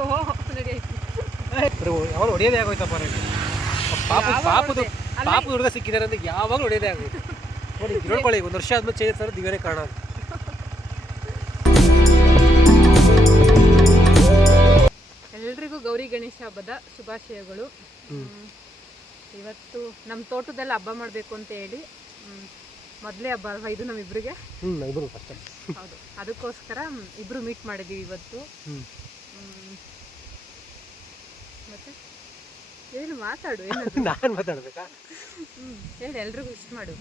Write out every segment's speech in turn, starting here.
ಯಾವಾಗ ಹೊಡೆಯೋದೇ ಆಗೋಯ್ತಪ್ಪ ನನಗೆ ಪಾಪ ಯಾವಾಗ ಪಾಪದು ಪಾಪದ ಹುಡುಗ ಸಿಕ್ಕಿದ್ದಾರೆ ಅಂತ ಯಾವಾಗಲೂ ಹೊಡೆಯೋದೇ ಆಗೋಯ್ತು. ನೋಡಿ ತಿಳ್ಕೊಳ್ಳಿ ಒಂದು ವರ್ಷ ಆದ್ಮೇಲೆ ಚೇಂಜ್ ಸರ್ ದಿವ್ಯನೇ ಕಾರಣ. ಎಲ್ರಿಗೂ ಗೌರಿ ಗಣೇಶ ಹಬ್ಬದ ಶುಭಾಶಯಗಳು. ಇವತ್ತು ನಮ್ಮ ತೋಟದಲ್ಲಿ ಹಬ್ಬ ಮಾಡಬೇಕು ಅಂತ ಹೇಳಿ ಮೊದಲೇ ಹಬ್ಬ ಅಲ್ವಾ ಇದು ನಮ್ಮಿಬ್ರಿಗೆ? ಹೌದು. ಅದಕ್ಕೋಸ್ಕರ ಇಬ್ರು ಮೀಟ್ ಮಾಡಿದೀವಿ ಇವತ್ತು. ಮತ್ತೆ? ಏನು ಮಾತಾಡು ನಾನು ಮಾತಾಡ್ಬೇಕಾ? ಹ್ಮ್ ಹೇಳಿ ಎಲ್ರಿಗೂ ವಿಶ್ ಮಾಡು.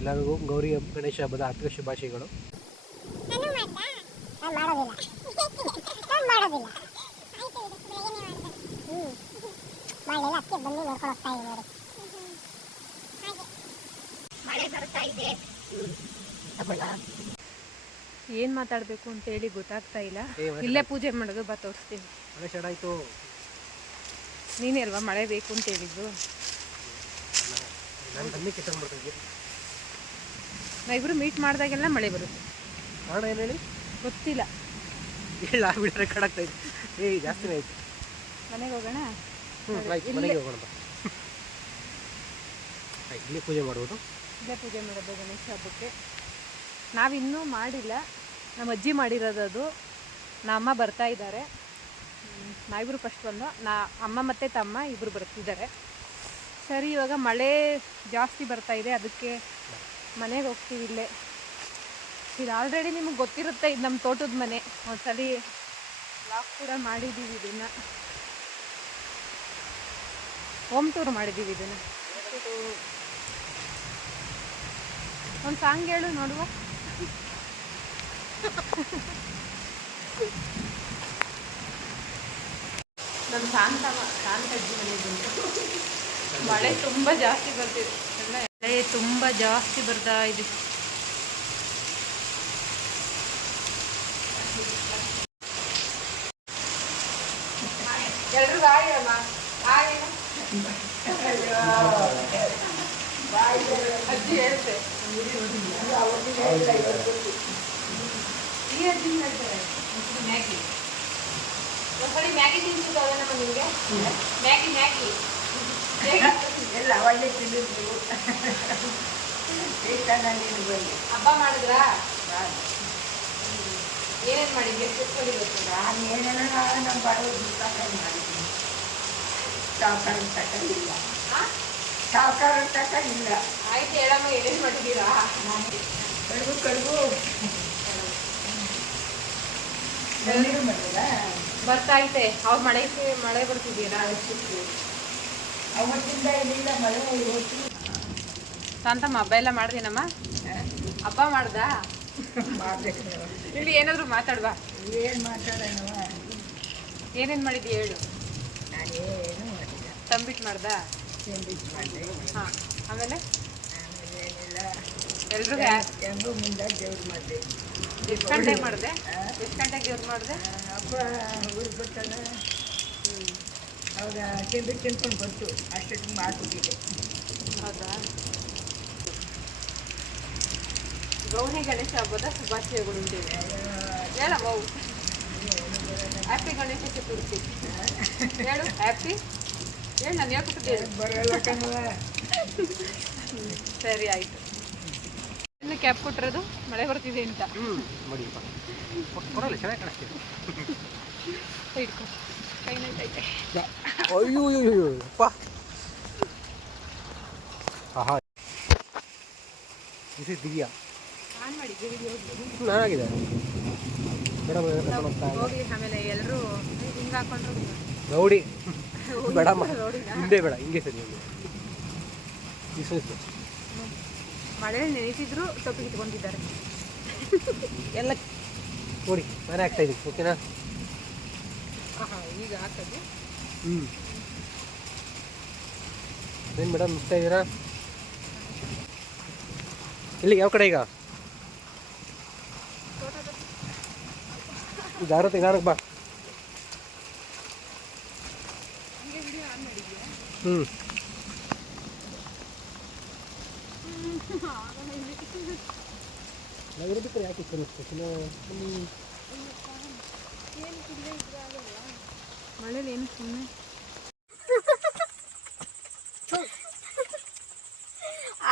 ಎಲ್ಲರಿಗೂ ಗೌರಿ ಹಬ್ಬ ಗಣೇಶ ಹಬ್ಬದ ಆರ್ಥಿಕ ಶುಭಾಶಯಗಳು. ಏನ್ ಮಾತಾಡ್ಬೇಕು ನಾನ್ ಮಾಡೋದಿಲ್ಲ. ನಾನ್ ಮಾಡೋದಿಲ್ಲ. ಆಯ್ತು ಇದು ಬೆಳಗ್ಗೆನೇ ಮಾಡ್ದೆ. ಹ್ಮ್ ಮಾಡಲಿಲ್ಲ ಅದಕ್ಕೆ ಬಂದು ನೋಡ್ಕೊಂಡು ಹೋಗ್ತಾ ಇದ್ದೀನಿ ನೋಡಿ ಹಾಗೆ. ಮಳೆ ಬರ್ತಾ ಇದೆ ಏನು ಮಾತಾಡಬೇಕು ಅಂತ ಹೇಳಿ ಗೊತ್ತಾಗ್ತಾ ಇಲ್ಲ. ಇಲ್ಲೇ ಪೂಜೆ ಮಾಡೋದು ಬಾ ತೋರಿಸ್ತೀನಿ. ನೀನೇ ಅಲ್ವಾ? ಮಳೆ ಬೇಕು ಅಂತ ಹೇಳಿದ್ದು. ನಾನು ಬನ್ನಿ ಕಿಚನ್ ಮಾಡ್ತಿದ್ದೆ ನಾ ಇಬ್ರು ಮೀಟ್ ಮಾಡಿದಾಗೆಲ್ಲ ಮಳೆ ಬರುತ್ತೆ. ಕಾರಣ ಏನು ಹೇಳಿ? ಗೊತ್ತಿಲ್ಲ. ಇಲ್ಲ ಬಿಡ ಕಡಾಗ್ತಾ ಇದೆ. ಏ ಜಾಸ್ತಿನೇ ಮನೆಗೆ ಹೋಗೋಣ? ಹ್ಞೂ ಆಯ್ತು ಮನೆಗೆ ಹೋಗೋಣ ಇಲ್ಲಿ ಪೂಜೆ ಮಾಡುವುದು ಇಲ್ಲೇ ಪೂಜೆ ಮಾಡೋದು ಗಣೇಶ ಹಬ್ಬಕ್ಕೆ. ನಾವಿನ್ನೂ ಮಾಡಿಲ್ಲ. ನಮ್ಮ ಅಜ್ಜಿ ಮಾಡಿರೋದು ಅದು ನಮ್ಮ ಅಮ್ಮ ಬರ್ತಾ ಇದ್ದಾರೆ. ನಾವಿಬ್ರು ಫಸ್ಟ್ ಬಂದು, ನಾ, ಅಮ್ಮ ಮತ್ತು ತಮ್ಮ ಇಬ್ಬರು ಬರ್ತಿದ್ದಾರೆ. ಸರಿ, ಇವಾಗ ಮಳೆ ಜಾಸ್ತಿ ಬರ್ತಾ ಇದೆ, ಅದಕ್ಕೆ ಮನೆಗೆ ಹೋಗ್ತೀವಿ ಇಲ್ಲೇ. ಇದು ಆಲ್ರೆಡಿ ನಿಮಗೆ ಗೊತ್ತಿರುತ್ತೆ, ಇದು ನಮ್ಮ ತೋಟದ ಮನೆ. ಒಂದ್ಸಲಿ ಲಾಕ್ ಕೂಡ ಮಾಡಿದ್ದೀವಿ ಇದನ್ನು. ಹೋಮ್ ಟೂರ್ ಮಾಡಿದ್ದೀವಿ ಇದನ್ನು. ಒಂದು ಸಾಂಗ್ ಹೇಳು, ನೋಡುವ. ನಮ್ಮ ಶಾಂತ ಶಾಂತ ಅಜ್ಜಿ ಮನೆಗೆ ಮಳೆ ತುಂಬ ಜಾಸ್ತಿ ಬರ್ತಿದೆ. ಮಳೆ ತುಂಬ ಜಾಸ್ತಿ ಬರ್ತಾ ಇದೆ. ಎಲ್ರಿಗೂ ಅಮ್ಮ? ಆಯ್ ಅಜ್ಜಿ ಹೇಳ್ತೆ. ಈ ಅಜ್ಜಿ ಹೇಳ್ತಾರೆ ಮ್ಯಾಗಿ. ಒಂದ್ಸರಿ ಮ್ಯಾಗಿ ತಿನ್ಸಿದ್ದಾವೆ ನಮ್ಮ ನಿಮಗೆ? Maggi Maggi. ಎಲ್ಲ ಒಳ್ಳೆ ತಿಂದಿದ್ರು ಬೇಕಾದಲ್ಲಿ ಬನ್ನಿ. ಹಬ್ಬ ಮಾಡಿದ್ರಾ? ಏನೇನು ಮಾಡಿದ್ವಿ ಎಷ್ಟು ಗೊತ್ತಿಲ್ಲ ನಾನು ಏನೇನೋ ನಮ್ಮ ಬಡವರು ತಕೊಂಡು ಮಾಡಿದ್ದೀನಿ. ಸಾವುಕಾರ ತಕೊಂಡಿಲ್ಲ ಸಾವುಕಾರ ತಕೊಂಡಿಲ್ಲ ಆಯ್ತು ಹೇಳಮ್ಮ ಏನೇನು ಮಾಡಿದ್ದೀರಾ? ಕಡುಬು ಕಡುಬು. ಮಾಡಿಲ್ಲ ಬರ್ತಾ ಐತೆ ಅವ್ರ ಮಳೆ ಮಳೆ ಬರ್ತಿದ್ದೀರಾ ಅವತ್ತಿಂದ ಇಲ್ಲಿಂದ ಮಳೆ ಶಾಂತಮ್ಮ ಹಬ್ಬ ಎಲ್ಲ ಮಾಡ್ದೇನಮ್ಮ? ಹಬ್ಬ ಮಾಡ್ದ? ಇಲ್ಲಿ ಏನಾದರೂ ಮಾತಾಡ್ವಾ. ಏನು ಮಾತಾಡೋಣ ಏನೇನು ಮಾಡಿದ್ದಿ ಹೇಳು. ನಾನೇನು ಮಾಡಿಲ್ಲ. ತಂಬಿಟ್ಟು ಮಾಡ್ದ? ತಂಬಿಟ್ಟು ಮಾಡಿದೆ. ಹಾಂ. ಆಮೇಲೆ? ಏನಿಲ್ಲ. ಎಲ್ರಿಗೂ ಮುಂದೆ ದೇವ್ರು ಮಾಡಿದೆ. ಎಷ್ಟು ಗಂಟೆಗೆ ಮಾಡಿದೆ? ಎಷ್ಟು ಗಂಟೆಗೆ ದೇವ್ರು ಮಾಡಿದೆ? ಊರಿಗೆ ಬರ್ತಾನೆ ಅವಾಗ ತಿಂದು ತಿನ್ಕೊಂಡು ಬಂತು. ಅಷ್ಟೊತ್ತಿಗೆ ಮಾಡಿಬಿಟ್ಟಿದೆ ಹೌದಾ? ಗೌರಿ ಗಣೇಶ ಹಬ್ಬದ ಶುಭಾಶಯಗಳು ಅಂತೇಳಿ ಹೇಳಮ್ಮ ಅವು. ಹ್ಯಾಪಿ ಗಣೇಶ ಚತುರ್ಥಿ ಹೇಳು ಹ್ಯಾಪಿ ಹೇಳು ನಾನು ಹೇಳ್ಕೊಟ್ಟಿದ್ದೆ ಹೇಳು ಬರಲ್ಲ ಸರಿ ಆಯಿತು. ಕ್ಯಾಪ್ ಕೊಟ್ಟಿರೋದು ಮಳೆ ಬರ್ತಿದೆ ಅಂತ. ದಿವ್ಯಾ ಆನ್ ಮಾಡಿ ವಿಡಿಯೋ ಚೆನ್ನಾಗಿದೆ ಆಮೇಲೆ ಎಲ್ಲರೂ ಹಿಂಗೆ ಹಾಕೊಂಡ್ರು ರೌಡಿ ರೋಡಿನ ಹಿಂದೆ ಬೇಡ ಹಿಂಗೆ ಸರಿ ಹಿಂಗೆ ಮಳೆ ನೆನೆಸಿದ್ರು ಟೊಪ್ಪಿಗೆ ಇಟ್ಕೊಂಡಿದ್ದಾರೆ. ಎಲ್ಲ ನೋಡಿ ಮನೆ ಆಗ್ತಾ ಇದ್ದೀನಿ ಓಕೆನಾ? ಈಗ ಹಾಕೋದು ಹ್ಞೂ ಏನು ಮೇಡಮ್ ಮುಗ್ತಾ ಇದ್ದೀರಾ? ಇಲ್ಲಿ ಯಾವ ಕಡೆ ಈಗ? ಜಾಗ್ರತೆ ನಿಧಾನಕ್ಕೆ ಬಾ. ಹ್ಞೂ ನಾವಿರೋದಕ್ಕೆ ಯಾಕೆ ಕಲಿಸ್ಬೇಕು ಮಳೇಲಿ ಏನು ಸುಮ್ಮನೆ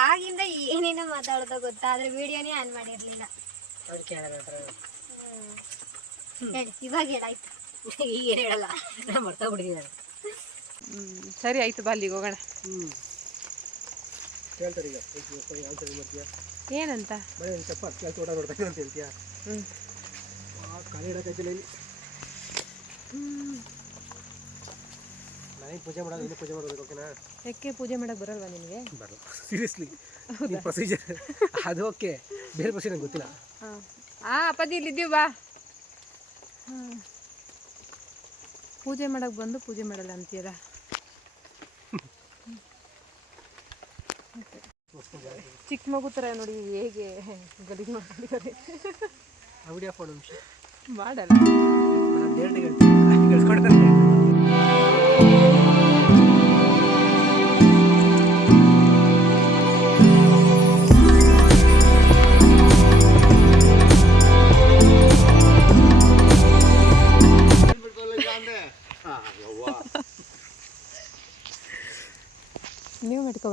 ಆಗಿಂದ ಏನೇನೋ ಮಾತಾಡೋದ ಗೊತ್ತಾ? ಆದ್ರೆ ವಿಡಿಯೋನೇ ಆನ್ ಮಾಡಿರ್ಲಿಲ್ಲ. ಅದಕ್ಕೆ ಹೇಳಿ ಇವಾಗ ಹೇಳಾಯ್ತು. ಈಗ ಏನು ಹೇಳಲ್ಲ. ನಾನು ಮರ್ತಾ ಹ್ಮ್ ಸರಿ ಆಯ್ತು ಬಾ ಅಲ್ಲಿಗೆ ಹೋಗೋಣ. ಹ್ಞೂ ಹೇಳ್ತಾರೆ ಈಗ. ಯಾವ ಮಾಡ್ತೀಯಾ? ಏನಂತ? ಸ್ವಲ್ಪ ಹತ್ತು ಕೆಲಸ ಓಡಾಡ್ತಾ ಅಂತ ಹೇಳ್ತೀಯಾ? ಹ್ಞೂ ಖಾಲಿ ಇಡೋಕ್ಕಾಗಿಲ್ಲ ಇಲ್ಲಿ. ಪೂಜೆ ಮಾಡೋದು ಇನ್ನೂ ಪೂಜೆ ಮಾಡೋದು ಓಕೆನಾ ಯಾಕೆ ಪೂಜೆ ಮಾಡಕ್ಕೆ ಬರಲ್ವಾ ನಿನಗೆ ಬರಲ್ಲ ಸೀರಿಯಸ್ಲಿ ನಿಮ್ಮ ಪ್ರೊಸೀಜರ್ ಅದು ಓಕೆ ಬೇರೆ ಪ್ರೊಸೀಜರ್ ನಂಗೆ ಗೊತ್ತಿಲ್ಲ. ಹಾಂ. ಹಾಂ ಅಪ್ಪಾಜಿ ಇಲ್ಲಿದ್ದೀವಿ ಬಾ. ಹಾಂ ಪೂಜೆ ಮಾಡಕ್ಕೆ ಬಂದು ಪೂಜೆ ಮಾಡಲ್ಲ ಅಂತೀರಾ? ಚಿಕ್ಕ ಮಗು ಥರ ನೋಡಿ ಹೇಗೆ ಗಲೀಜು ಮಾಡ್ಕೊಂಡಿದ್ದಾರೆ. ಆ ವಿಡಿಯೋ ಫೋನ್ ನಿಮಿಷ. ಮಾಡಲ್ಲ. ನೀವು ಮೆಟ್ಕೊ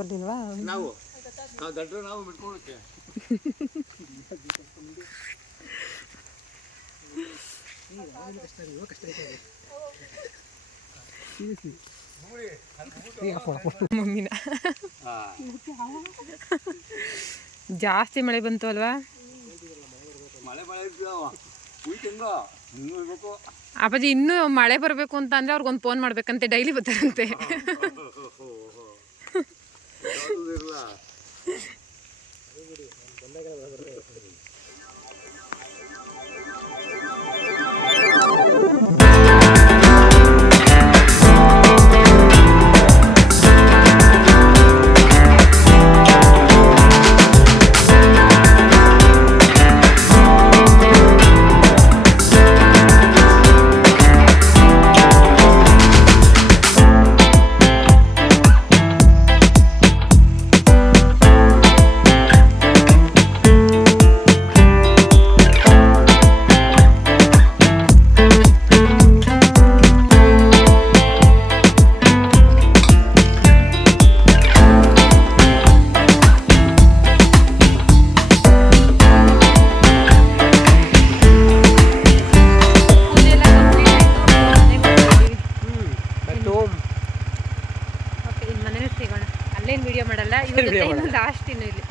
ನಾವು ಬಿಟ್ಕೊಳಕ್ಕೆ. ಮಮ್ಮಿನ. ಜಾಸ್ತಿ ಮಳೆ ಬಂತು ಅಲ್ವಾ? ಅಪ್ಪಾಜಿ ಇನ್ನೂ ಮಳೆ ಬರಬೇಕು ಅಂತ ಅಂದ್ರೆ ಅವ್ರಿಗೊಂದು ಫೋನ್ ಮಾಡ್ಬೇಕಂತೆ ಡೈಲಿ ಬರ್ತಾರಂತೆ ಯಾವ್ದು ಮನೇಲಿ ಸಿಗೋಣ ಅಲ್ಲೇನು ವಿಡಿಯೋ ಮಾಡಲ್ಲ? ಇವತ್ತು video ಇನ್ನು ಲಾಸ್ಟ್ ಇನ್ನು ಇಲ್ಲಿ.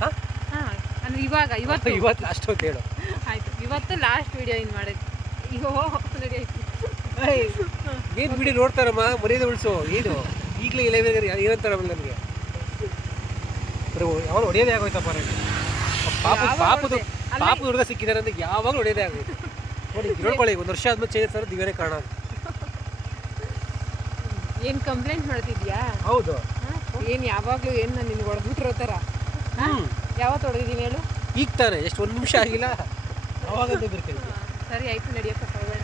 ಹಾಂ? ಹಾಂ ಅಂದ್ರೆ ಇವಾಗ ಇವತ್ತು. ಇವತ್ತು ಲಾಸ್ಟ್ ಅಂತ ಹೇಳು. ಆಯ್ತು. ಇವತ್ತು ಲಾಸ್ಟ್ ವಿಡಿಯೋ ಇನ್ ಮಾಡಿದ್ದು ಅಯ್ಯೋ ರೆಡಿ ಆಯ್ತು. ಏನು ವಿಡಿಯೋ ನೋಡ್ತಾರಮ್ಮ ಮರ್ಯಾದೆ ಉಳಿಸು. ಏನು? ಈಗಲೇ ಇಲ್ಲ ಏನಂತಾರಮ್ಮ ನನಗೆ? ಯಾವಾಗ ಹೊಡೆಯೋದೇ ಆಗೋಯ್ತಪ್ಪ ನನಗೆ. ಪಾಪ ಪಾಪದು ಹೊಡ್ದೆ? ಪಾಪ ಹುಡುಗ ಸಿಕ್ಕಿದ್ದಾರೆ ಅಂತ ಯಾವಾಗಲೂ ಹೊಡೆಯೋದೇ ಆಗೋಯ್ತು. ನೋಡಿ ನೋಡ್ಕೊಳ್ಳಿ ಒಂದು ವರ್ಷ ಆದ್ಮೇಲೆ ಚೇಂಜ್ ಸರ್ ದಿವ್ಯನೇ ಕಾರಣ ಏನು ಕಂಪ್ಲೇಂಟ್ ಮಾಡ್ತಿದ್ಯಾ? ಹೌದು. ಏನು ಯಾವಾಗಲೂ ಏನು ನಾನು ನಿನ್ಗೆ ಹೊಡೆದ್ಬಿಟ್ಟಿರೋ ಥರ ಯಾವತ್ತು ಹೊಡೆದಿದ್ದೀನಿ ಹೇಳು? ಈಗ ತಾನೆ ಎಷ್ಟು ಒಂದು ನಿಮಿಷ ಆಗಿಲ್ಲ. ಅವಾಗಂತ ಬರ್ತೀನಿ. ಸರಿ ಆಯ್ತು ನಡಿಯಪ್ಪ ಹೋಗೋಣ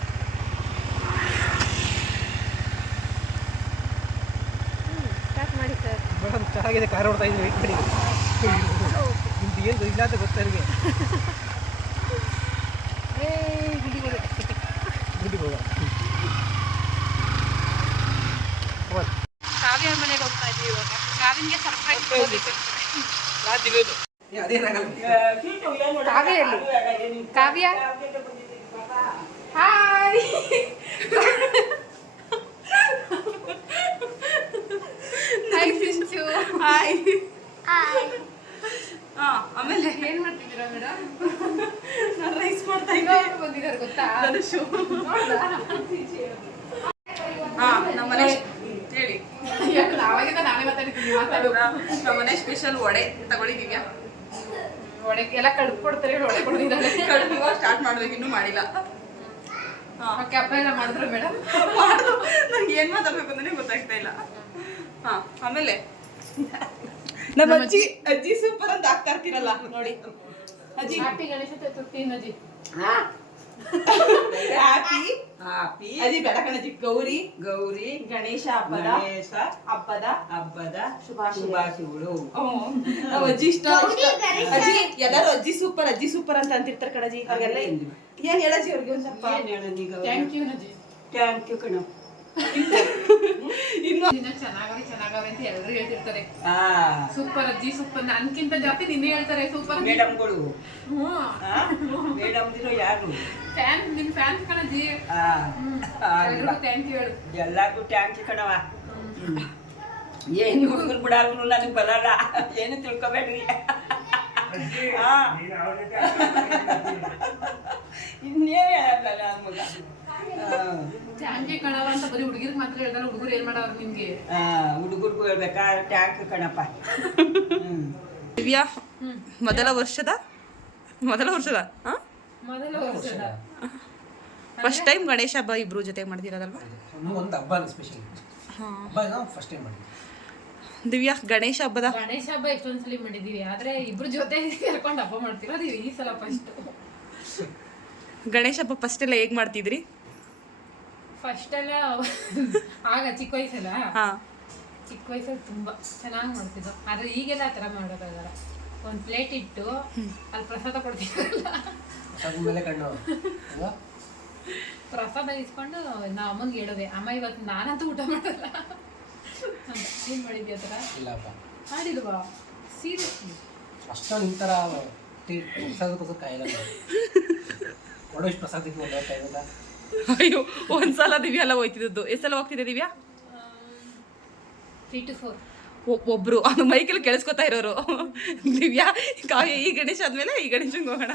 ಸ್ಟಾರ್ಟ್ ಮಾಡಿ ಸರ್ ಮೇಡಮ್ ಚೆನ್ನಾಗಿದೆ ಕಾರ್ ಹೊಡ್ತಾ ಇದ್ದೀನಿ ವೆಯ್ಟ್ ಮಾಡಿ. ನಿಮ್ದು ಏನು ಇಲ್ಲ ಅಂತ ಗೊತ್ತಾ ನನಗೆ ಏ ಗುಡಿ ಹೋದೆ. ಗುಡಿ ಹೋಗ ಕಾವ್ಯ ಮನೆಗೆ ಹೋಗ್ತಾ ಇದೀವಿ ಕಾವ್ಯನ್ಗೆ ಸರ್ಪ್ರೈಸ್ ಕಾವ್ಯ ಎಲ್ಲಿ Kavya? Hi hi Sinchu hi hi ಹಾಂ ಆಮೇಲೆ ಏನು ಮಾಡ್ತಿದ್ದೀರಾ ಮೇಡಮ್? ನಾನು ರೈಸ್ ಮಾಡ್ತಾ ಇದ್ದೆ. ಬಂದಿದ್ದಾರೆ ಗೊತ್ತಾ? ಧನುಷು ನೋಡ್ದಾ? ಹಾ ನಮ್ಮ ಮನೆ ಹೇಳಿ ಯಾಕೆ ಅವಾಗಿಂದ ನಾನೇ ಮಾತಾಡ್ತೀನಿ ಮಾತಾಡು ನಮ್ಮ ಮನೆ ಸ್ಪೆಷಲ್ ವಡೆ ತಗೊಳ್ಳಿ ದಿವ್ಯಾ ಒಳಗೆ ಎಲ್ಲ ಕಡ್ದು ಕೊಡ್ತಾರೆ ಕಡುಬು ಇವಾಗ ಸ್ಟಾರ್ಟ್ ಮಾಡ್ಬೇಕು ಇನ್ನೂ ಮಾಡಿಲ್ಲ. ಹಾ. ಓಕೆ ಅಪ್ಪ ಎಲ್ಲ ಮಾಡಿದ್ರು ಮೇಡಮ್? ಮಾಡಿದ್ರು. ನಂಗೆ ಏನ್ ಮಾತಾಡ್ಬೇಕು ಅಂತಾನೆ ಗೊತ್ತಾಗ್ತಾ ಇಲ್ಲ. ಹಾ ಆಮೇಲೆ. ನಮ್ಮ ಅಜ್ಜಿ ಅಜ್ಜಿ ಸೂಪರ್ ಅಂತ ಆಗ್ತಾ ಇರ್ತೀರಲ್ಲ. ನೋಡಿ. ಅಜ್ಜಿ. ಹ್ಯಾಪಿ ಗಣೇಶ ಚತುರ್ಥಿ ಅಜ್ಜಿ. ಹ್ಯಾಪಿ ಹಾಪಿ ಅದೇ ಬೆಳಕಣಜಿ ಗೌರಿ. ಗೌರಿ. ಗಣೇಶ ಹಬ್ಬದ. ಗಣೇಶ ಹಬ್ಬದ. ಹಬ್ಬದ. ಶುಭಾಶಯ. ಶುಭಾಶಯಗಳು. ನಾವ್ ಅಜ್ಜಿ ಇಷ್ಟ. ಅಜ್ಜಿ ಎಲ್ಲರೂ ಅಜ್ಜಿ ಸೂಪರ್ ಅಜ್ಜಿ ಸೂಪರ್ ಅಂತ ಅಂತಿರ್ತಾರೆ ಕಣಜಿ. ಅವ್ರಿಗೆಲ್ಲ ಏನ್ ಹೇಳಜ್ಜಿ ಅವ್ರಿಗೆ ಒಂದ್ ಸ್ವಲ್ಪ? ಥ್ಯಾಂಕ್ ಯು ಅಜ್ಜಿ ಥ್ಯಾಂಕ್ ಯು ಕಣ ಇನ್ನು ದಿನ ಚೆನ್ನಾಗವೆ ಚೆನ್ನಾಗವೆ ಅಂತ ಎಲ್ಲರೂ ಹೇಳ್ತಿರ್ತಾರೆ. ಆ ಸೂಪರ್ ಅಜ್ಜಿ ಸೂಪರ್ ನನ್ಕಿಂತ ಜಾಸ್ತಿ ನಿನ್ನೆ ಹೇಳ್ತಾರೆ ಸೂಪರ್ ಮೇಡಮ್ಗಳು. ಹ್ಞೂ. ಮೇಡಮ್ ದಿನ ಯಾರು? ಫ್ಯಾನ್ ನಿನ್ ಫ್ಯಾನ್ಸ್ ಕಣಜ್ಜಿ. ಆ, ಆ, ಎಲ್ರಿಗೂ ಥ್ಯಾಂಕ್ ಯು ಹೇಳು. ಎಲ್ಲರಿಗೂ ಥ್ಯಾಂಕ್ ಯು ಕಣವ ಏನು ಹುಡುಗರು ಬಿಡಾರು ನನಗೆ ಬರಲ್ಲ. ಏನು ತಿಳ್ಕೊಬೇಡ್ರಿ. ಆ. ಇನ್ನೇನು ಹೇಳಲ್ಲ ನಾನು ಮಗ ಥ್ಯಾಂಕ್ ಕಣವ ಅಂತ ಬರೀ ಹುಡುಗಿರ್ಗೆ ಮಾತ್ರ ಹೇಳ್ತಾರೆ ಹುಡುಗರು ಏನ್ ಮಾಡವ್ರು ನಿಮ್ಗೆ? ಹುಡುಗರ್ಗೂ ಹೇಳ್ಬೇಕಾ ಟ್ಯಾಂಕ್ ಕಣಪ್ಪ. ದಿವ್ಯಾ ಮೊದಲ ವರ್ಷದ? ಮೊದಲ ವರ್ಷದ? ಮೊದಲ ವರ್ಷದ. ಫಸ್ಟ್ ಟೈಮ್ ಗಣೇಶ ಹಬ್ಬ ಇಬ್ರು ಜೊತೆ ಮಾಡ್ತಿರೋದಲ್ವಾ? ಇನ್ನೂ ಒಂದು ಹಬ್ಬ ಸ್ಪೆಷಲ್ ಹಬ್ಬ ಫಸ್ಟ್ ಟೈಮ್ ಮಾಡಿದ್ವಿ ದಿವ್ಯಾ ಗಣೇಶ ಹಬ್ಬದ? ಗಣೇಶ ಹಬ್ಬ ಎಷ್ಟೊಂದ್ಸಲಿ ಮಾಡಿದೀವಿ ಆದ್ರೆ ಇಬ್ರು ಜೊತೆ ಸೇರ್ಕೊಂಡು ಹಬ್ಬ ಮಾಡ್ತಿರೋದು ಈ ಸಲ ಫಸ್ಟ್ ಗಣೇಶ ಹಬ್ಬ ಫಸ್ಟ್ ಎಲ್ಲ ಹೇಗ್ ಮಾಡ್ತಿದ್ರಿ? ಫಸ್ಟ್ ಎಲ್ಲ ಆಗ ಚಿಕ್ಕ ವಯಸ್ಸಲ್ಲ? ಹಾ. ಚಿಕ್ಕ ವಯಸ್ಸಲ್ಲಿ ತುಂಬಾ ಚೆನ್ನಾಗಿ ಮಾಡ್ತಿದ್ದು ಆದ್ರೆ ಈಗೆಲ್ಲ ಆ ಥರ ಮಾಡೋದಾಗಲ್ಲ ಒಂದು ಪ್ಲೇಟ್ ಇಟ್ಟು ಅಲ್ಲಿ ಪ್ರಸಾದ ಕೊಡ್ತಿದ್ರಲ್ಲ ಅದ್ರ ಮೇಲೆ ಕಣ್ಣು. ಅಲ್ವಾ ಪ್ರಸಾದ ಇಸ್ಕೊಂಡು ನಾ ಅಮ್ಮನಿಗೆ ಹೇಳೋದೆ ಅಮ್ಮ ಇವತ್ತು ನಾನಂತೂ ಊಟ ಮಾಡಲ್ಲ. ಏನು ಏನ್ ಮಾಡಿದ್ಯಾ ಆ ಥರ? ಇಲ್ಲಪ್ಪ. ಮಾಡಿಲ್ವಾ? ಸೀರಿಯಸ್ಲಿ ಅಷ್ಟೊಂದು ಈ ಥರ ಪ್ರಸಾದಕ್ಕೋಸ್ಕರ ಕಾಯಿಲ್ಲ. ಕೊಡೋಷ್ಟು ಪ್ರಸಾದಕ್ಕೆ ಒಳ್ಳೆ ಕಾಯಿಲ್ಲ ಅಯ್ಯೋ ಒಂದ್ಸಲ ದಿವ್ಯಾ ಎಲ್ಲ ಹೋಯ್ತಿದ್ದು ಎಷ್ಟು ಸಲ ಹೋಗ್ತಿದ್ದೆ ದಿವ್ಯಾ ತ್ರೀ ಟು ಫೋರ್ ಒ- ಒಬ್ರು ಅದು ಮೈಕಲ್ ಕೇಳಿಸ್ಕೊತಾ ಇರೋರು ದಿವ್ಯಾ ಕಾವ್ಯ ಈ ಗಣೇಶ ಆದ್ಮೇಲೆ ಈ ಗಣೇಶಂಗೆ ಹೋಗೋಣ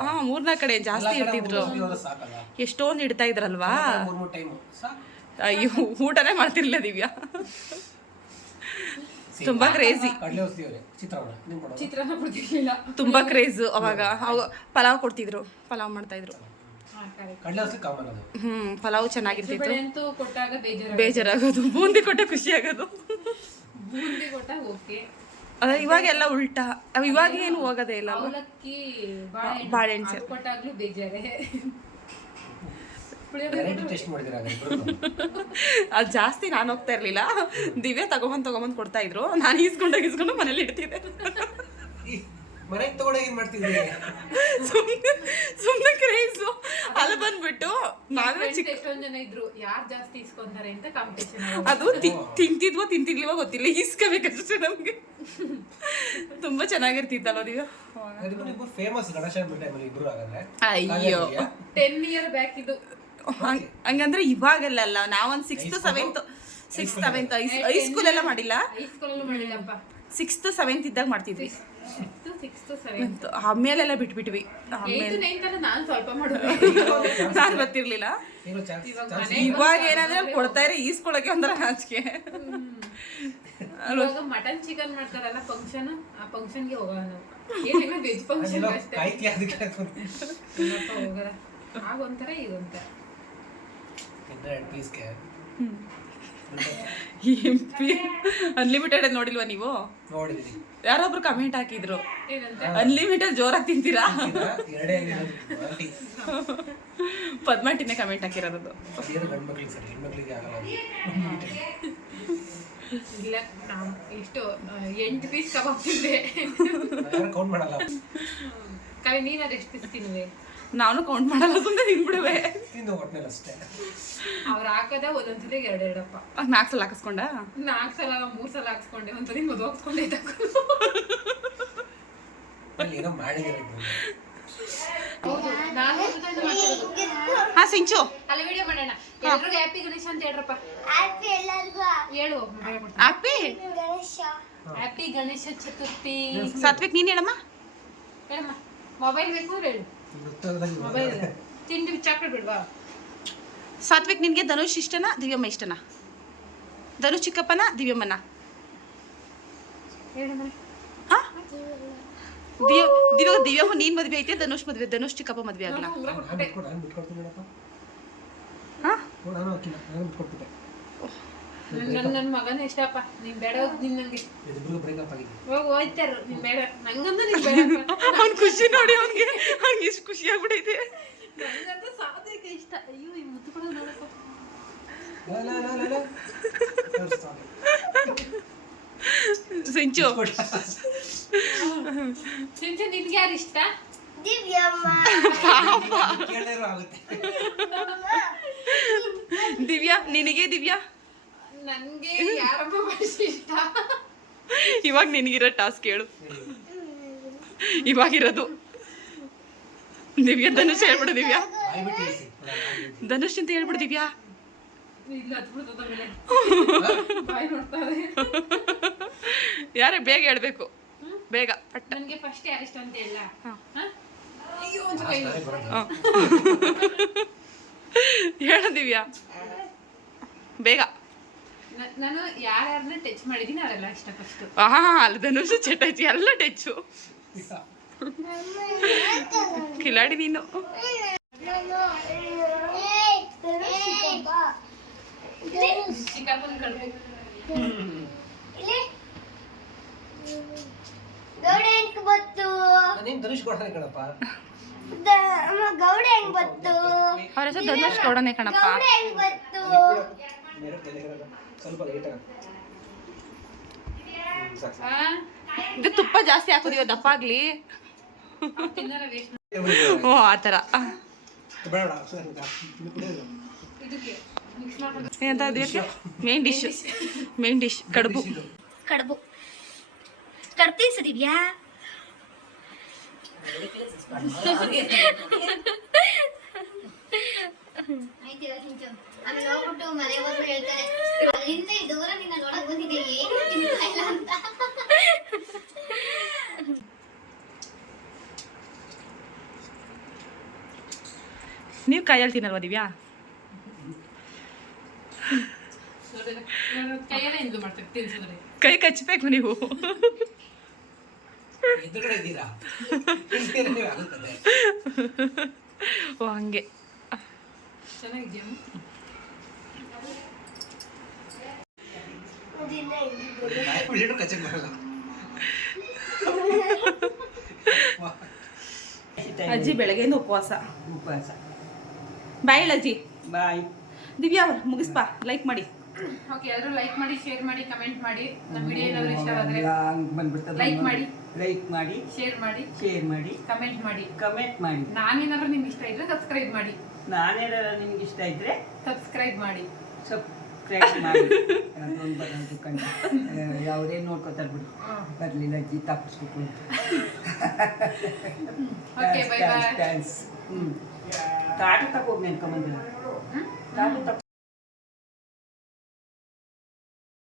ಹಾ ಮೂರ್ನಾಲ್ಕು ಕಡೆ ಜಾಸ್ತಿ ಇರ್ತಿದ್ರು ಎಷ್ಟೊಂದು ಇಡ್ತಾ ಇದ್ರಲ್ವಾ ಮೂರ್ ಮೂರು ಟೈಮು ಅಯ್ಯೋ ಊಟನೇ ಮಾಡ್ತಿರ್ಲಿಲ್ಲ ದಿವ್ಯಾ ತುಂಬಾ ಕ್ರೇಜಿ ಚಿತ್ರಾನ್ನ ಕೊಡ್ತಿರ್ಲಿಲ್ಲ ತುಂಬಾ ಕ್ರೇಜ್ ಅವಾಗ. ಅವ ಪಲಾವ್ ಕೊಡ್ತಿದ್ರು. ಪಲಾವ್ ಮಾಡ್ತಾ ಇದ್ರು ಹ್ಮ್ ಪಲಾವ್ ಚೆನ್ನಾಗಿರ್ತಿತ್ತು. ಬೇಜಾರಾಗೋದು. ಬೂಂದಿ ಕೊಟ್ಟ ಖುಷಿ ಆಗೋದು ಬೂಂದಿ ಕೊಟ್ಟಾಗ ಓಕೆ. ಅದೇ ಇವಾಗೆಲ್ಲ ಉಲ್ಟಾ. ಅವ್ ಇವಾಗ ಏನು ಹೋಗೋದೇ ಇಲ್ಲ ಬಾಳೆಹಣ್ಣು. ಕೊಟ್ಟಾಗ್ಲೂ ಬೇಜಾರೇ. ಟೇಸ್ಟ್ ಮಾಡಿದಿರ ಅದು ಜಾಸ್ತಿ ನಾನು ಹೋಗ್ತಾ ಇರ್ಲಿಲ್ಲ. ದಿವ್ಯ ತಗೊಬಂದ್ ತಗೊಂಬಂದ್ ಕೊಡ್ತಾ ಇದ್ರು. ನಾನು ಈಸ್ಕೊಂಡಾಗ ಈಸ್ಕೊಂಡು ಮನೇಲಿ ಇಡ್ತಿದ್ದೆ. ಮನೆಗೆ ತಗೊಂಡೋಗಿ ಏನ್ ಮಾಡ್ತಿದ್ರಿ? ಸುಮ್ಮನೆ ಸುಮ್ಮನೆ ಕ್ರೇಜು ಅಲ್ಲಿ ಬಂದ್ಬಿಟ್ಟು ನಾವೇ ಚಿಕ್ಕ ಎಷ್ಟೊಂದ್ ಜನ ಇದ್ರು ಯಾರು ಜಾಸ್ತಿ ಇಸ್ಕೊಂತಾರೆ ಅಂತ ಕಾಂಪಿಟೇಷನ್ ಅದು ತಿಂತಿದ್ವೋ ತಿಂತಿರ್ಲಿವೋ ಗೊತ್ತಿಲ್ಲ. ಇಸ್ಕೋಬೇಕಷ್ಟೇ ನಮ್ಗೆ. ತುಂಬಾ ಚೆನ್ನಾಗಿರ್ತಿತ್ತಲ್ಲ ಇಬ್ಬರು ಫೇಮಸ್ ಗಣೇಶ ಟೈಮಲ್ಲಿ ಇಬ್ರು ಹಾಗಾದ್ರೆ? ಅಯ್ಯೋ. ಟೆನ್ ಇಯರ್ ಬ್ಯಾಕ್ ಇದು. ಹಂಗ್- ಹಂಗಂದ್ರೆ ಇವಾಗಲ್ಲ ಅಲ್ಲ ನಾವೊಂದ್ sixth seventh sixth seventh high school ಎಲ್ಲ ಮಾಡಿಲ್ಲ? ಸಿಕ್ಸ್ತ್ ಸೆವೆಂತ್ ಇದ್ದಾಗ ಮಾಡ್ತಿದ್ವಿ. ಆಮೇಲೆಲ್ಲ ಬಿಟ್ಬಿಟ್ವಿ. ನಾನು ಗೊತ್ತಿರ್ಲಿಲ್ಲ. ಇವಾಗ ಏನಂದ್ರೆ ಕೊಡ್ತಾ ಇರೋ ಈಸ್ಕೊಳಕ್ಕೆ ಒಂಥರ ನಾಚಿಕೆ. ಇವಾಗ ಮಟನ್ ಚಿಕನ್ ಮಾಡ್ತಾರಲ್ಲ ಫಂಕ್ಷನ್ ಆ ಫಂಕ್ಷನ್ಗೆ ಹೋಗೋಣ ನಾವು. ವೆಜ್ ಫಂಕ್ಷನ್ ಅಷ್ಟೇ? ಆಗ ಒಂಥರ ಇಲ್ಲಪ್ಪ ಪೀಸ್ಗೆ ಅನ್ಲಿಮಿಟೆಡ್ ನೋಡಿಲ್ವಾ ನೀವು? ನೋಡಿದೀನಿ. ಯಾರೊಬ್ರು ಕಮೆಂಟ್ ಹಾಕಿದ್ರು? ಅನ್ಲಿಮಿಟೆಡ್ ಜೋರಾಗಿ ತಿಂತೀರಾ? ಪದ್ಮಾಟಿನ ಕಮೆಂಟ್ ಹಾಕಿರೋದು. ಇಲ್ಲ ನಾವು ಎಷ್ಟು ಎಂಟು ಪೀಸ್ ಕಬಾಬ್ ತಿಂದೆ. ಕೌಂಟ್ ಮಾಡಲ್ಲ? ಕವಿ ನೀನಾದ್ರೆ ಎಷ್ಟು ಪೀಸ್ ನಾನು ಕೌಂಟ್ ಮಾಡಲ್ಲ ಸುಮ್ಮನೆ ತಿಂದ್ಬಿಡುವೆ ತಿಂದು ಒಟ್ಟಿನಲ್ಲಿ ಅಷ್ಟೇ. ಅವ್ರು ಹಾಕದ ಒಂದೊಂದ್ಸಲಿ ಎರಡೆರಡಪ್ಪ ನಾಲ್ಕು ಸಲ ಹಾಕಿಸ್ಕೊಂಡ? ನಾಲ್ಕು ಸಲ ಮೂರು ಸಲ ಹಾಕ್ಸ್ಕೊಂಡೆ ಒಂದ್ಸಲಿ ಮದುವೆ ಹಾಕ್ಸ್ಕೊಂಡೆ ಏನೋ ಮಾಡಿದ್ರೆ. ಹಾ ಸಿಂಚು. ಅಲ್ಲಿ ವಿಡಿಯೋ ಮಾಡೋಣ. ಎಲ್ರಿಗೂ ಹ್ಯಾಪಿ ಗಣೇಶ ಅಂತ ಹೇಳ್ರಪ್ಪ. ಹ್ಯಾಪಿ ಎಲ್ಲರಿಗೂ. ಹೇಳು. ಹ್ಯಾಪಿ ಗಣೇಶ. ಹ್ಯಾಪಿ ಗಣೇಶ ಚತುರ್ಥಿ. ಸಾತ್ವಿಕ್ ನೀನು ಹೇಳಮ್ಮ. ಹೇಳಮ್ಮ. ಮೊಬೈಲ್ ಬೇಕು ಹೇಳು. ತಿಂಡಿ ಚಾಕ್ಲೇಟ್ ಬಿಡ್ವಾ? ಸಾತ್ವಿಕ್ ನಿನ್ಗೆ ಧನುಷ್ ಇಷ್ಟನಾ ದಿವ್ಯಮ್ಮ ಇಷ್ಟನಾ? ಧನುಷ್ ಚಿಕ್ಕಪ್ಪನ ದಿವ್ಯಮ್ಮನ? ದಿವ್ಯ ದಿವ್ಯ ದಿವ್ಯಮ್ಮ ನೀನ್ ಮದ್ವೆ ಐತೆ ಧನುಷ್ ಮದ್ವೆ ಧನುಷ್ ಚಿಕ್ಕಪ್ಪ ಮದ್ವೆ ಆಗಲ್ಲ ಹಾ? ನೋಡು, ನಾನು ಹಾಕಿಲ್ಲ ನಾನು ಬಿಟ್ಕೊಟ್ಬಿಟ್ಟೆ ನನ್ ನನ್ ನನ್ ಮಗನ ಇಷ್ಟಪ್ಪ. ನೀನ್ ಬೇಡ ಹೋಗ್ ನಿನ್ ನಂಗೆ. ಇಬ್ಬರಿಗೂ ಬ್ರೇಕಪ್ ಆಗಿದೆ. ಹೋಗ್ ಹೋಯ್ತಾರು ನೀನ್ ಬೇಡ. ನಂಗಂತ ನೀನ್ ಬೇಡ ಅವ್ನ್ ಖುಷಿ ನೋಡಿ ಅವ್ನಿಗೆ. ಖುಷಿ ಆಗ್ಬಿಟ್ಟೈತೆ ನಂಗಂತ ಸಾಧಕ್ಕೆ ಇಷ್ಟ. ಅಯ್ಯೋ ಈ ಮುದ್ದು ಕೂಡ ನೋಡಪ್ಪ. ಸಿಂಚು. ನಿನ್ಗೆ ಯಾರು ಇಷ್ಟ? ದಿವ್ಯಾ ನಿನಗೆ ದಿವ್ಯಾ? ನನಗೆ ಯಾರಪ್ಪ ಭಾಷೆ ಇಷ್ಟ? ಇವಾಗ ನಿನಗಿರೋ ಟಾಸ್ಕ್ ಹೇಳು. ಇವಾಗಿರೋದು. ದಿವ್ಯಾ ಧನುಷ್ ಹೇಳ್ಬಿಡು ದಿವ್ಯಾ. ಧನುಷ್ ಅಂತ ಹೇಳ್ಬಿಡು ದಿವ್ಯಾ. ಯಾರೇ ಬೇಗ ಹೇಳ್ಬೇಕು. ಬೇಗ ಪಟ್ಟ. ನನಗೆ ಫಸ್ಟ್ ಯಾರು ಇಷ್ಟ ಅಂತ ಹೇಳ. ಹೇಳು ದಿವ್ಯಾ. ಬೇಗ. ನಾನು ಯಾರ್ಯಾರನ್ನ ಟಚ್ ಮಾಡಿದೀನಿ ಅವರೆಲ್ಲ ಇಷ್ಟ ಫಸ್ಟ್ ಆಹಾ ಅಲ್ಲಿ ಧನುಷ್ ಚಟಾಚಿ ಎಲ್ಲ ಟಚ್ಚು ಕಿಲಾಡಿ ನೀನು. ಗೌಡ ಹೆಂಗ್ ಬತ್ತು ಅವ್ರ ಹೆಸರು ಧನುಷ್ ಗೌಡನೆ ಕಣಪ್ಪ. ಸ್ವಲ್ಪ ಲೈಟ್ ಇದು ತುಪ್ಪ ಜಾಸ್ತಿ ಹಾಕೋದಿವ ದಪ್ಪ ಆಗ್ಲಿ. ಓ ಆ ಥರ. ಬೇಡ ಸರ್ ಕುಡಿಯೋದು ಇದಕ್ಕೆ ಮಿಕ್ಸ್ ಮಾಡ್ಕೊಂಡು ಏನಂತ ಮೇನ್ ಡಿಶ್ ಮೇನ್ ಡಿಶ್ ಕಡುಬು. ಕಡುಬು. ಕಡುಬು ಆಮೇಲೆ ಹೋಗ್ಬಿಟ್ಟು ಮನೆಗೆ ಬಂದು ಹೇಳ್ತಾರೆ. ಈ ದೂರ ನಿನ್ನ ನೋಡಕ್ ಬಂದಿದ್ದೆ ಏನು ಇಲ್ಲ ಅಂತ. ನೀವು ಕೈಯಲ್ಲಿ ತಿನ್ನಲ್ವಾ ದಿವ್ಯಾ? ಕೈ ಕಚ್ಚಬೇಕು ನೀವು. ಹಿಂದೆ ಓ ಹಂಗೆ. ಚೆನ್ನಾಗಿದ್ಯಾ? ಬಿಟ್ಟು ಕಚ್ಚಕ್ ಬರಲ್ಲ. ಅಜ್ಜಿ ಬೆಳಗ್ಗೆಯಿಂದ ಉಪವಾಸ. ಉಪವಾಸ. ಬಾಯ್ ಅಜ್ಜಿ ಬಾಯ್ ದಿವ್ಯಾ ಮುಗಿಸ್ಪಾ. ಲೈಕ್ ಮಾಡಿ. ಓಕೆ ಎಲ್ಲರೂ ಲೈಕ್ ಮಾಡಿ ಶೇರ್ ಮಾಡಿ ಕಮೆಂಟ್ ಮಾಡಿ. ನಮ್ಮ ವಿಡಿಯೋ ಏನಾದರೂ ಇಷ್ಟವಾದರೆ ಬಂದ್ಬಿಡ್ತದೆ ಲೈಕ್ ಮಾಡಿ. ಲೈಕ್ ಮಾಡಿ. ಶೇರ್ ಮಾಡಿ. ಶೇರ್ ಮಾಡಿ. ಕಮೆಂಟ್ ಮಾಡಿ. ಕಮೆಂಟ್ ಮಾಡಿ. ನಾನೇನಾದರೂ ನಿಮ್ಗೆ ಇಷ್ಟ ಇದ್ದರೆ ಸಬ್ಸ್ಕ್ರೈಬ್ ಮಾಡಿ. ನಾನೇನಾದರೂ ನಿಮ್ಗೆ ಇಷ್ಟ ಇದ್ರೆ ಸಬ್ಸ್ಕ್ರೈಬ್ ಮಾಡಿ. ಮಾಡಿ ಬರೋದು ಕಂಡು ಯಾವುದೇ ನೋಡ್ಕೊತಾರೆ ಬಿಡು. ಬರಲಿಲ್ಲ ಅಜ್ಜಿ ತಪ್ಪಿಸ್ಬೇಕು ಅಂತ. ಥ್ಯಾಂಕ್ಸ್ ಹ್ಞೂ ತಾಟ ತಗೋ ನೆನ್ಕೊಂಬಂದಿಲ್ಲ. ತಾಟ ತಗೋ